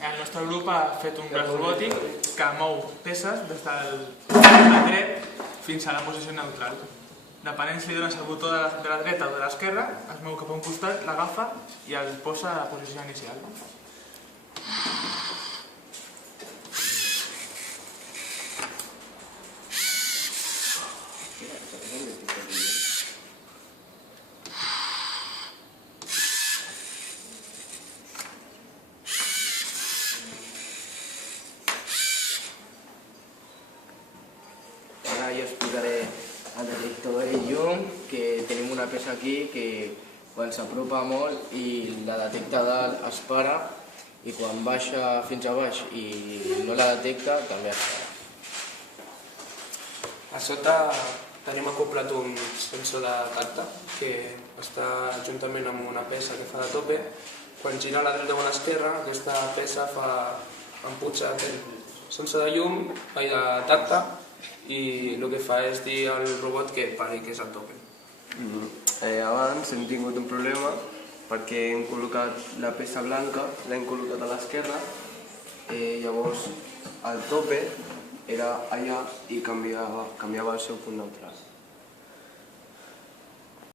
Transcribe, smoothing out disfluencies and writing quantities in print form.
El nostre grup ha fet un braç robòtic que mou peces des del dret fins a la posició neutral. Depenent si li dones el botó de la dreta o de l'esquerra, es mou cap a un costat, l'agafa i el posa a la posició inicial. Ara jo explicaré el detector de llum, que tenim una peça aquí que quan s'apropa molt i la detecta dalt es para i quan baixa fins a baix i no la detecta també es para. A sota tenim acoplat un sensor de tacte que està juntament amb una peça que fa de tope. Quan gira a la dreta o a l'esquerra, aquesta peça empuja el sensor de llum, de tacte, i el que fa és dir al robot que pari, que és el tope. Abans hem tingut un problema perquè hem col·locat la peça blanca, l'hem col·locat a l'esquerra, llavors el tope era allà i canviava el seu punt neutral.